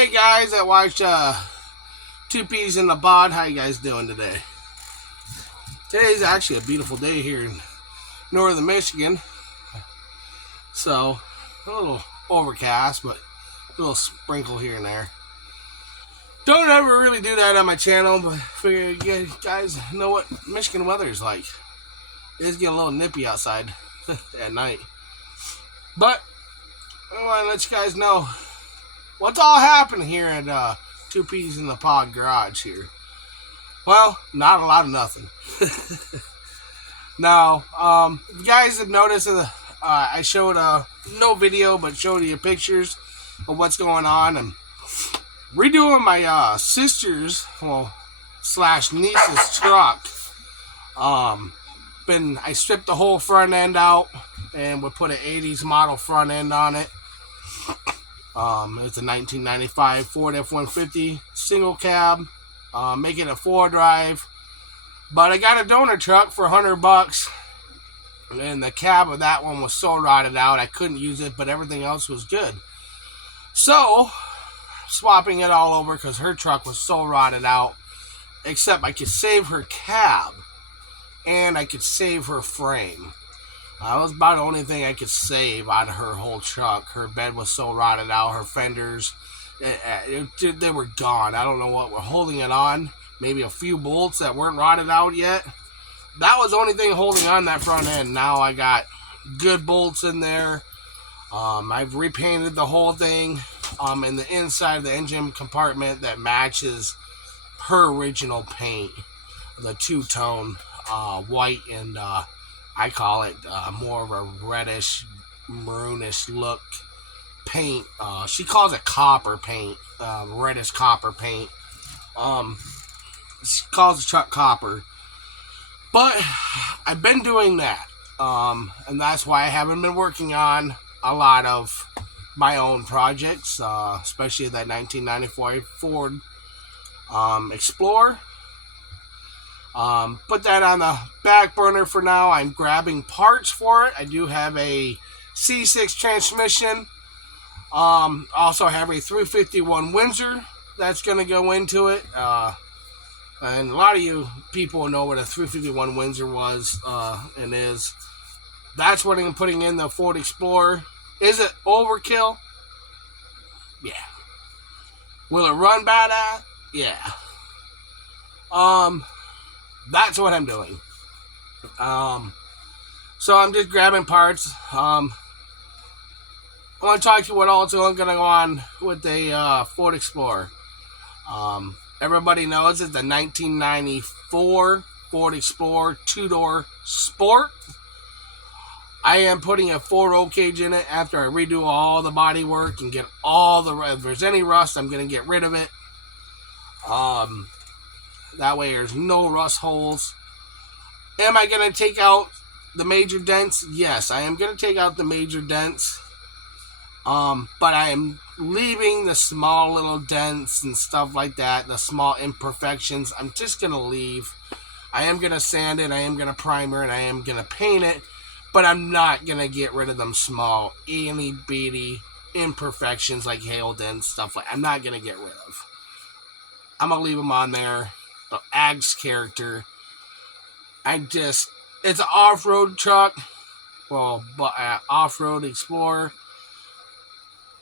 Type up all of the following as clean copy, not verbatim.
Hey guys that watch Two Peas in the Pod, how you guys doing today? Today's actually a beautiful day here in northern Michigan. So, a little overcast, but a little sprinkle here and there. Don't ever really do that on my channel, but I figure you guys know what Michigan weather is like. It is getting a little nippy outside at night. But, I want to let you guys know what's all happening here at Two Peas in the Pod garage here. Well, not a lot of nothing. Now, you guys have noticed I showed no video, but showed you pictures of what's going on. I'm redoing my sister's, slash niece's truck. I stripped the whole front end out and we put an 80s model front end on it. It's a 1995 Ford F-150 single cab, making it a 4-drive. But I got a donor truck for $100, and the cab of that one was so rotted out I couldn't use it, but everything else was good. So, swapping it all over because her truck was so rotted out, except I could save her cab, and I could save her frame. That was about the only thing I could save on her whole truck. Her bed was so rotted out. Her fenders, they were gone. I don't know what we're holding it on. Maybe a few bolts that weren't rotted out yet. That was the only thing holding on that front end. Now I got good bolts in there. I've repainted the whole thing in the inside of the engine compartment that matches her original paint. The two-tone white and I call it more of a reddish, maroonish look paint. She calls it copper paint, reddish copper paint. She calls the truck copper. But I've been doing that, and that's why I haven't been working on a lot of my own projects, especially that 1994 Ford Explorer. Put that on the back burner for now. I'm grabbing parts for it. I do have a C6 transmission. Also have a 351 Windsor that's going to go into it. And a lot of you people know what a 351 Windsor was and is. That's what I'm putting in the Ford Explorer. Is it overkill? Yeah. Will it run badass? Yeah. That's what I'm doing. So I'm just grabbing parts. I want to talk to you what also I'm going to go on with the Ford Explorer. Everybody knows it's the 1994 Ford Explorer 2-door Sport. I am putting a 4 cage in it after I redo all the body work and get all the, if there's any rust, I'm going to get rid of it. That way there's no rust holes. Am I going to take out the major dents? Yes, I am going to take out the major dents. But I am leaving the small little dents and stuff like that, the small imperfections. I'm just going to leave. I am going to sand it, I am going to primer it, I am going to paint it. But I'm not going to get rid of them small, itty bitty imperfections like hail dents, stuff like that. I'm not going to get rid of. I'm going to leave them on there. The Ag's character. It's an off-road truck. Well, but off-road Explorer.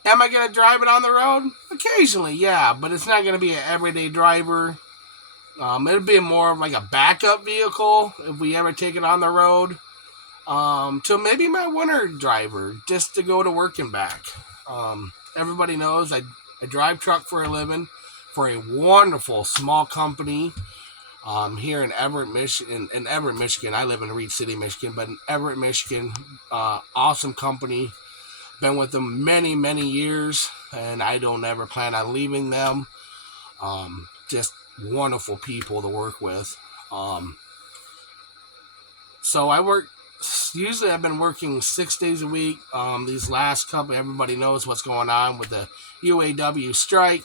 Am I going to drive it on the road? Occasionally, yeah. But it's not going to be an everyday driver. It'll be more of like a backup vehicle if we ever take it on the road. To maybe my winter driver, just to go to work and back. Everybody knows I drive truck for a living for a wonderful small company here in Everett, Michigan. I live in Reed City, Michigan, but in Everett, Michigan, awesome company. Been with them many, many years, and I don't ever plan on leaving them. Just wonderful people to work with. So I work. Usually I've been working 6 days a week. These last couple, everybody knows what's going on with the UAW strike.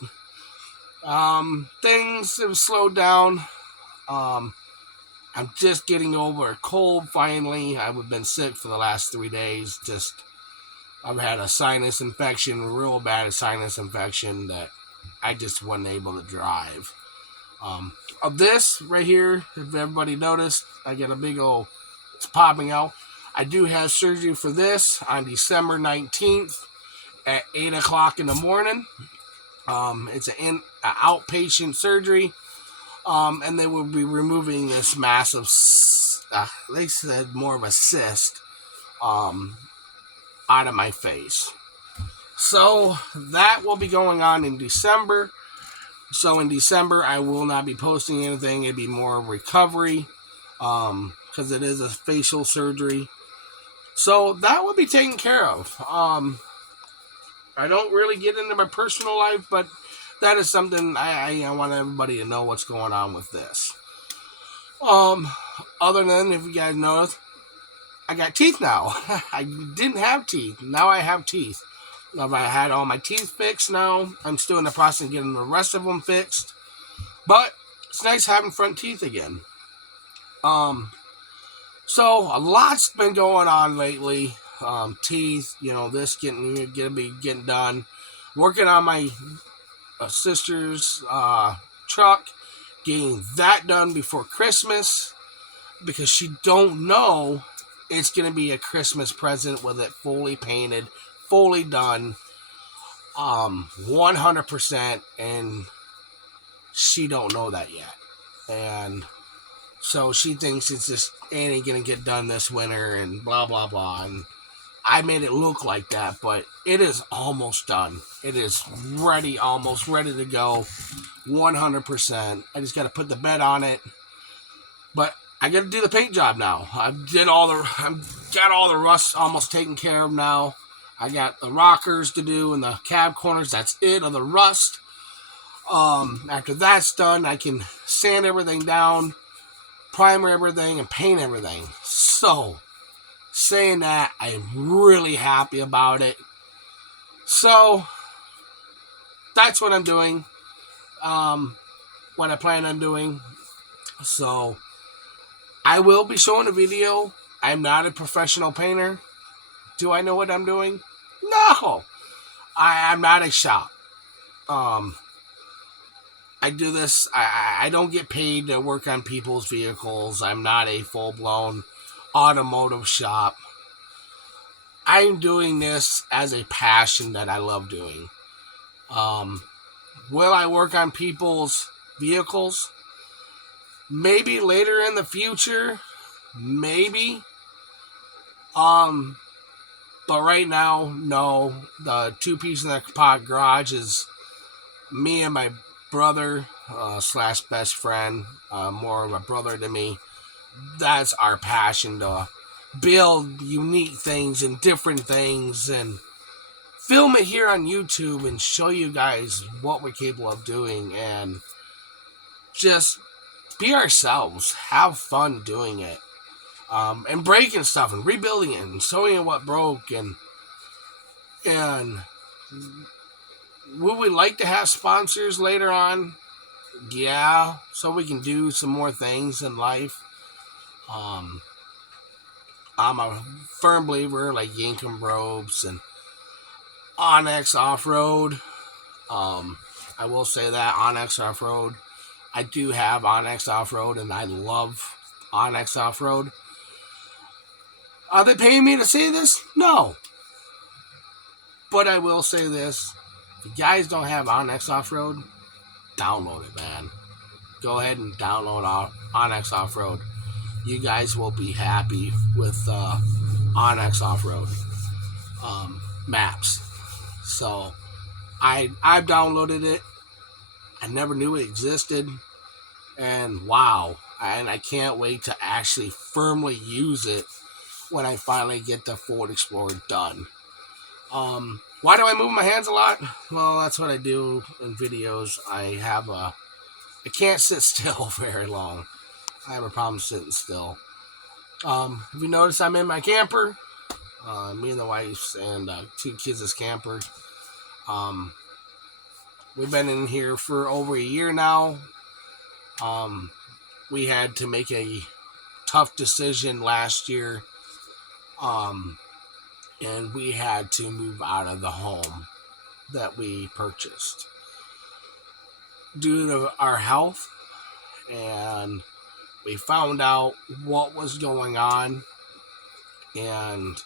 Things have slowed down. I'm just getting over a cold finally. I've been sick for the last 3 days. I've had a sinus infection, real bad sinus infection that I just wasn't able to drive. Of this right here, if everybody noticed, I got a big old, it's popping out. I do have surgery for this on December 19th at 8 o'clock in the morning. It's an outpatient surgery. And they will be removing this massive, they said more of a cyst, out of my face. So that will be going on in December. So in December, I will not be posting anything. It'll be more recovery, because it is a facial surgery. So that will be taken care of. I don't really get into my personal life, but that is something I want everybody to know what's going on with this. Other than, if you guys notice, I got teeth now. I didn't have teeth. Now I have teeth. I had all my teeth fixed now. I'm still in the process of getting the rest of them fixed. But it's nice having front teeth again. So a lot's been going on lately. Teeth, this gonna be getting done. Working on my sister's truck, getting that done before Christmas, because she don't know it's gonna be a Christmas present with it fully painted, fully done, 100%, and she don't know that yet. And so she thinks it ain't gonna get done this winter and blah blah blah. And I made it look like that, but it is almost done. It is almost ready to go, 100%. I just got to put the bed on it, but I got to do the paint job now. I've got all the rust almost taken care of now. I got the rockers to do and the cab corners. That's it, of the rust. After that's done, I can sand everything down, primer everything, and paint everything. So, saying that, I'm really happy about it. So, that's what I'm doing. What I plan on doing. So, I will be showing a video. I'm not a professional painter. Do I know what I'm doing? No. I'm not a shop. I do this. I don't get paid to work on people's vehicles. I'm not a full-blown automotive shop. I'm doing this as a passion that I love doing. Will I work on people's vehicles? Maybe later in the future. Maybe. But right now, no. The two pieces in the pot garage is me and my brother / best friend. More of a brother to me. That's our passion, to build unique things and different things and film it here on YouTube and show you guys what we're capable of doing, and just be ourselves, have fun doing it, and breaking stuff and rebuilding it and showing you what broke. And would we like to have sponsors later on? Yeah, so we can do some more things in life. I'm a firm believer, like Yankum Ropes and Onyx Off-Road. I will say that, Onyx Off-Road. I do have Onyx Off-Road, and I love Onyx Off-Road. Are they paying me to say this? No. But I will say this. If you guys don't have Onyx Off-Road, download it, man. Go ahead and download Onyx Off-Road. You guys will be happy with Onyx Off-Road maps. So I've downloaded it. I never knew it existed, and wow, and I can't wait to actually firmly use it when I finally get the Ford Explorer done. Why do I move my hands a lot? Well, that's what I do in videos. I can't sit still very long. I have a problem sitting still. If you notice, I'm in my camper. Me and the wife and 2 kids' camper. We've been in here for over a year now. We had to make a tough decision last year. And we had to move out of the home that we purchased. due to our health, and we found out what was going on, and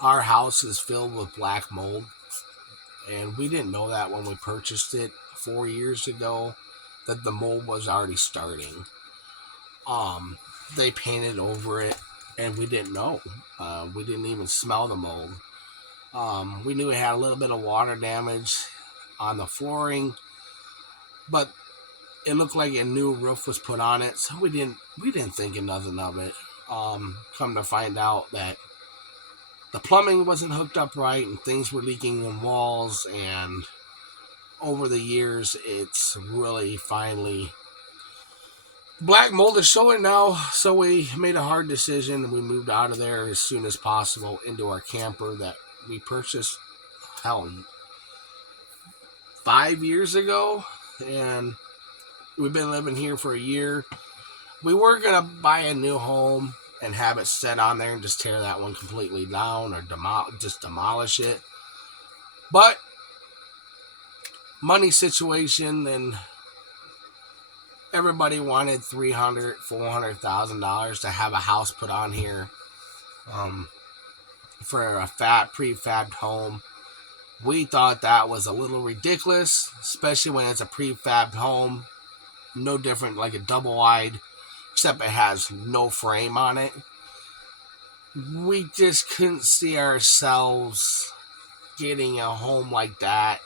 our house is filled with black mold, and we didn't know that when we purchased it 4 years ago, that the mold was already starting. They painted over it, and we didn't know. We didn't even smell the mold. We knew it had a little bit of water damage on the flooring, but it looked like a new roof was put on it, so we didn't think of nothing of it. Come to find out that the plumbing wasn't hooked up right, and things were leaking in walls, and over the years, it's really finally black mold is showing now. So we made a hard decision, and we moved out of there as soon as possible into our camper that we purchased 5 years ago, and we've been living here for a year. We were gonna buy a new home and have it set on there and just tear that one completely down, or just demolish it, but money situation, and everybody wanted $300,000-$400,000 to have a house put on here, for a prefabbed home. We thought that was a little ridiculous, especially when it's a prefabbed home, no different like a double wide, except it has no frame on it. We just couldn't see ourselves getting a home like that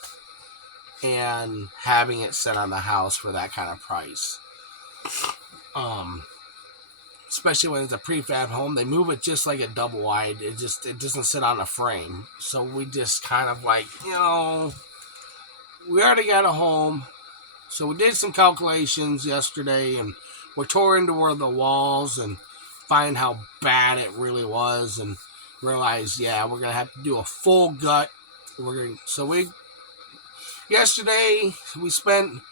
and having it set on the house for that kind of price. Especially when it's a prefab home, they move it just like a double wide. It doesn't sit on a frame. So we just kind of like, we already got a home. So we did some calculations yesterday, and we're tore into where the walls and find how bad it really was, and realize, we're going to have to do a full gut. Yesterday, we spent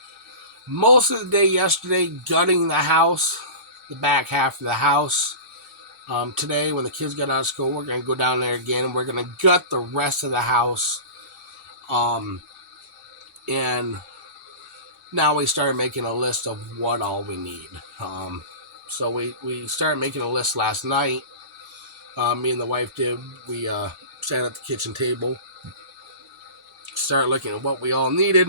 most of the day yesterday gutting the house, the back half of the house. Today, when the kids got out of school, we're going to go down there again, and we're going to gut the rest of the house. And now we started making a list of what all we need. So we started making a list last night. Me and the wife did. We sat at the kitchen table, started looking at what we all needed,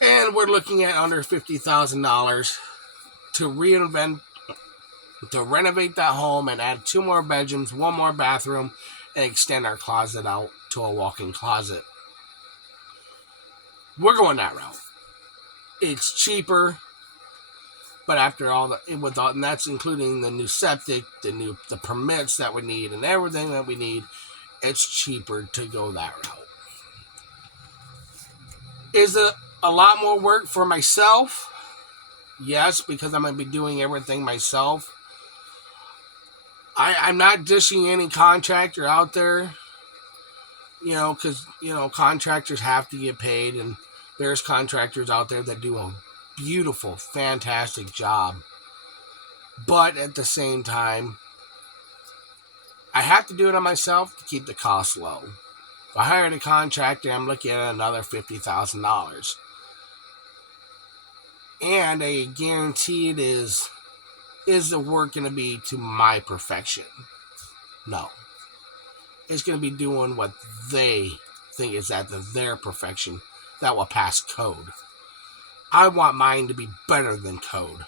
and we're looking at under $50,000 to renovate that home and add 2 more bedrooms, 1 more bathroom, and extend our closet out to a walk-in closet. We're going that route. It's cheaper, but after all and that's including the new septic, the permits that we need, and everything that we need, it's cheaper to go that route. Is it a lot more work for myself? Yes, because I'm going to be doing everything myself. I'm not dishing any contractor out there, because, contractors have to get paid, and there's contractors out there that do a beautiful, fantastic job. But at the same time, I have to do it on myself to keep the costs low. If I hired a contractor, I'm looking at another $50,000. And I guarantee it is the work going to be to my perfection? No. It's going to be doing what they think is at their perfection that will pass code. I want mine to be better than code.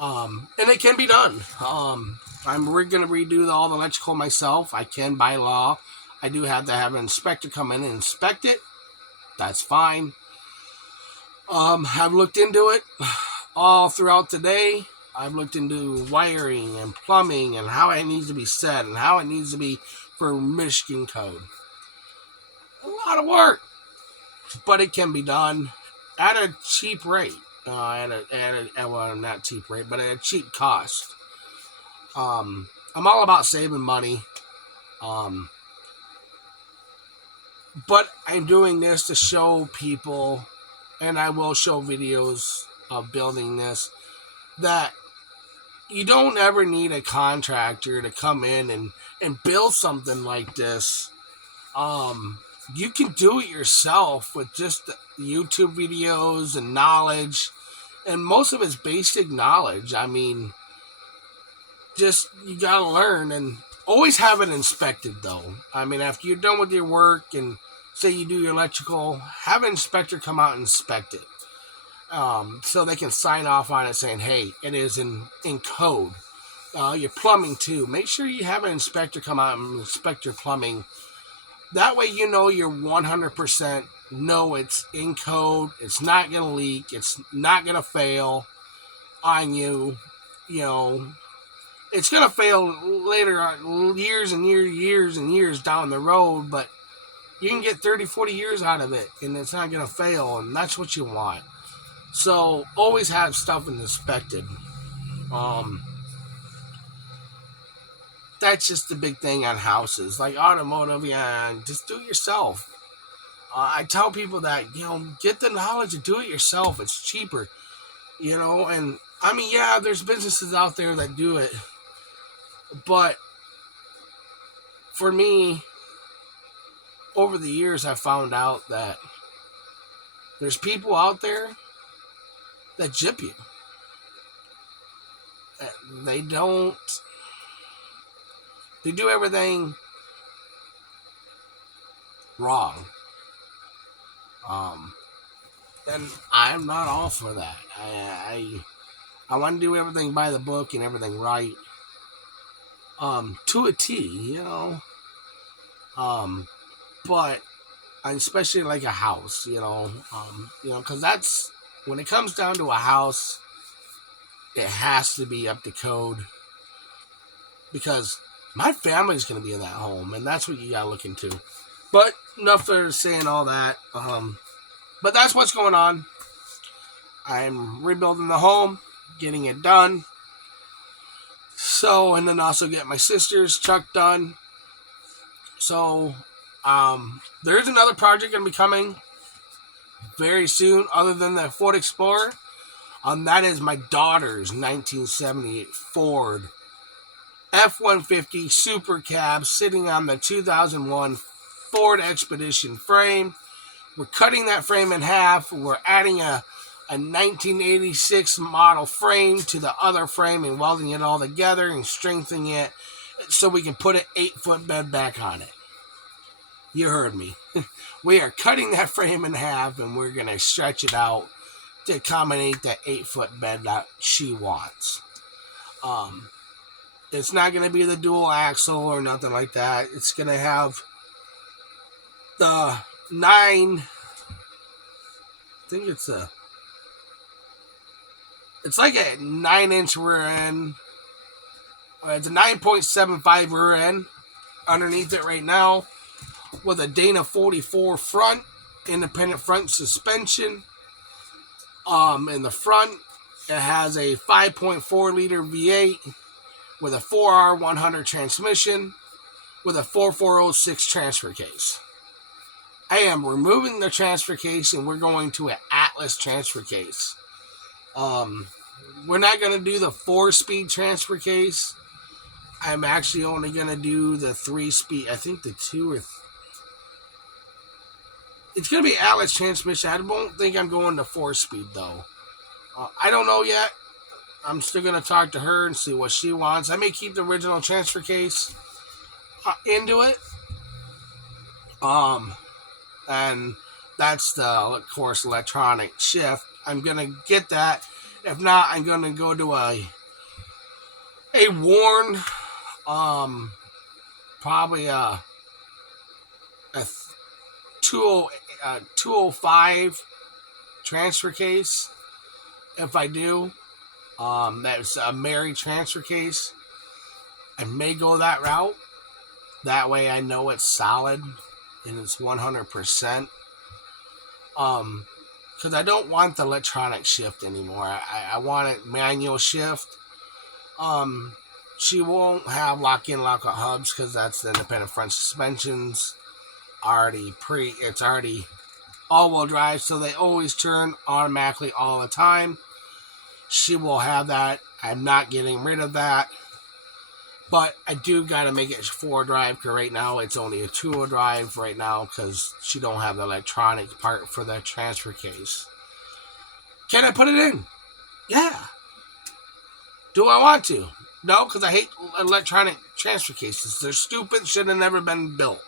And it can be done. I'm going to redo all the electrical myself. I can by law. I do have to have an inspector come in and inspect it. That's fine. I've looked into it all throughout the day. I've looked into wiring and plumbing and how it needs to be set and how it needs to be for Michigan code. A lot of work, but it can be done at a cheap rate. Well, not cheap rate, but at a cheap cost. I'm all about saving money. But I'm doing this to show people, and I will show videos of building this, that you don't ever need a contractor to come in and build something like this you can do it yourself with just YouTube videos and knowledge, and most of it's basic knowledge. I mean, just you gotta learn and always have it inspected though. I mean, after you're done with your work and say you do your electrical, have an inspector come out and inspect it. So they can sign off on it saying, hey, it is in code. Your plumbing too. Make sure you have an inspector come out and inspect your plumbing. That way you know you're 100% know it's in code. It's not going to leak. It's not going to fail on you. You know, it's going to fail later on, years and years down the road, but you can get 30, 40 years out of it, and it's not going to fail, and that's what you want. So always have stuff inspected. That's just the big thing on houses. Like automotive, yeah, just do it yourself. I tell people that, get the knowledge and do it yourself. It's cheaper, and I mean, yeah, there's businesses out there that do it. But for me, over the years, I found out that there's people out there that gyp you. They do everything wrong. And I'm not all for that. I want to do everything by the book and everything right. To a T, but especially like a house, because that's when it comes down to a house, it has to be up to code, because my family's going to be in that home, and that's what you got to look into. But enough for saying all that. But that's what's going on. I'm rebuilding the home, getting it done. So, and then also get my sister's truck done. So, there is another project going to be coming very soon, other than the Ford Explorer. That is my daughter's 1978 Ford F-150 Super Cab sitting on the 2001 Ford Expedition frame. We're cutting that frame in half. We're adding a 1986 model frame to the other frame and welding it all together and strengthening it so we can put an 8-foot bed back on it. You heard me. We are cutting that frame in half and we're going to stretch it out to accommodate that 8-foot bed that she wants. It's not going to be the dual axle or nothing like that. It's going to have the 9, I think it's like a 9-inch rear end. It's a 9.75 rear end underneath it right now with a Dana 44 front, independent front suspension. In the front, it has a 5.4 liter V8 with a 4R100 transmission with a 4406 transfer case. I am removing the transfer case and we're going to an Atlas transfer case. We're not going to do the 4-speed transfer case. I'm actually only going to do the 3-speed. I think the 2 or it's going to be Atlas transmission. I don't think I'm going to 4-speed though. I don't know yet. I'm still going to talk to her and see what she wants. I may keep the original transfer case into it. And that's the, of course, electronic shift. I'm going to get that. If not, I'm going to go to a Warn, probably a 205 transfer case. If I do, that's a Mary transfer case. I may go that route. That way I know it's solid and it's 100%. Because I don't want the electronic shift anymore. I want it manual shift. She won't have lock-in, lock-out hubs because that's the independent front suspensions. It's already all-wheel drive, so they always turn automatically all the time. She will have that. I'm not getting rid of that. But I do got to make it 4-wheel drive, because right now it's only a 2-wheel drive right now, because she don't have the electronic part for the transfer case. Can I put it in? Yeah. Do I want to? No, because I hate electronic transfer cases. They're stupid, should have never been built.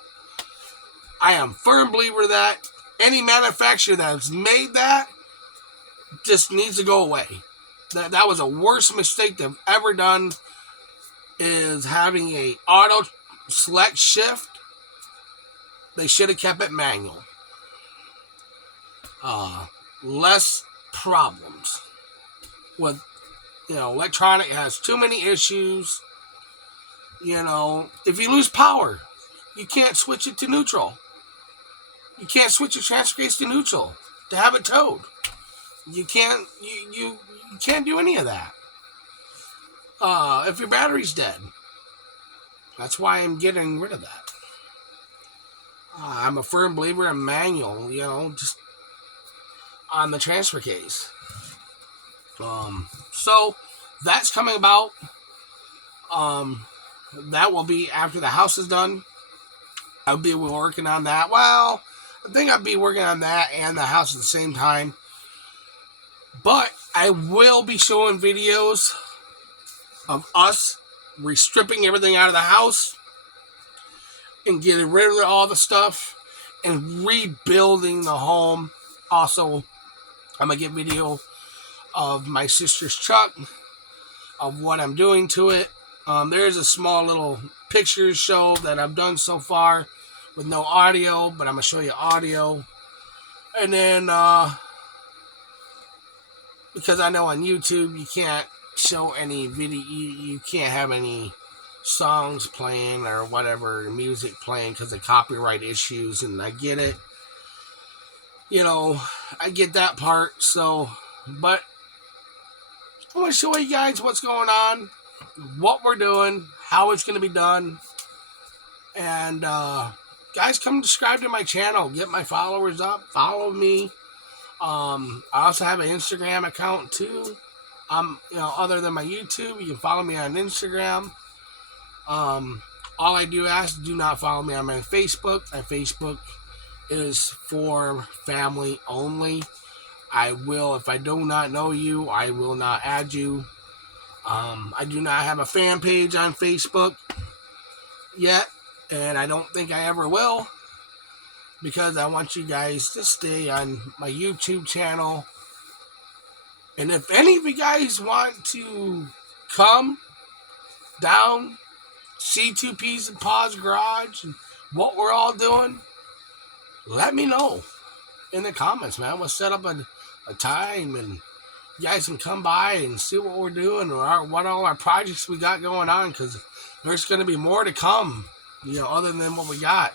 I am a firm believer that any manufacturer that's made that just needs to go away. That was the worst mistake they've ever done, is having a auto select shift. They should have kept it manual. Less problems with, electronic has too many issues. If you lose power, you can't switch it to neutral. You can't switch your transfer case to neutral to have it towed. You can't you can't do any of that. If your battery's dead. That's why I'm getting rid of that. I'm a firm believer in manual, just on the transfer case. So that's coming about. That will be after the house is done. I'll be working on that. Well, I think I'll be working on that and the house at the same time. But I will be showing videos of us restripping everything out of the house and getting rid of all the stuff and rebuilding the home. Also, I'm going to get video of my sister's truck, of what I'm doing to it. There's a small little picture show that I've done so far with no audio, but I'm going to show you audio. And then, because I know on YouTube you can't show any video, you can't have any songs playing or whatever, music playing because of copyright issues, and I get it. I get that part, so, but I want to show you guys what's going on, what we're doing, how it's going to be done, and, guys, come subscribe to my channel, get my followers up, follow me. I also have an Instagram account too. Other than my YouTube, you can follow me on Instagram. All I do ask, do not follow me on my Facebook. My Facebook is for family only. I will, if I do not know you, I will not add you. I do not have a fan page on Facebook yet, and I don't think I ever will, because I want you guys to stay on my YouTube channel. And if any of you guys want to come down, see Two Peas and Paws Garage and what we're all doing, let me know in the comments, man. We'll set up a time and you guys can come by and see what we're doing, or what all our projects we got going on, because there's going to be more to come, other than what we got.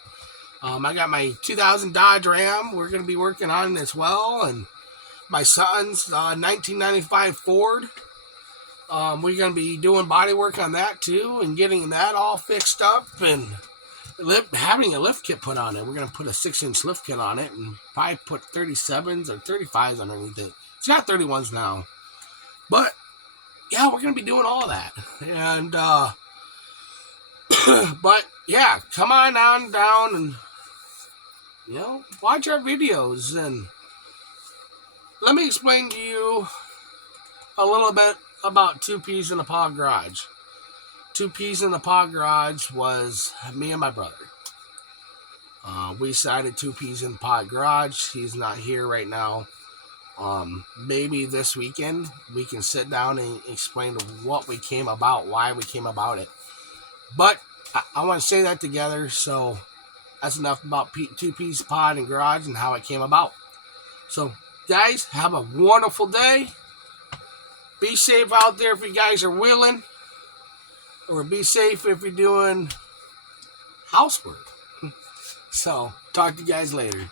I got my 2000 Dodge Ram we're going to be working on as well, and my son's 1995 Ford. We're going to be doing body work on that too, and getting that all fixed up, and having a lift kit put on it. We're going to put a 6-inch lift kit on it, and probably put 37s or 35s underneath it. It's got 31s now. But, yeah, we're going to be doing all that. And, but, yeah, come on down and, watch our videos. And let me explain to you a little bit about Two Peas in the Pod Garage. Two Peas in the Pod Garage was me and my brother. We started Two Peas in the Pod Garage. He's not here right now. Maybe this weekend we can sit down and explain what we came about, why we came about it. But I want to say that together, so that's enough about Two Peas Pod and Garage and how it came about. So, guys, have a wonderful day. Be safe out there if you guys are willing. Or be safe if you're doing housework. So, talk to you guys later.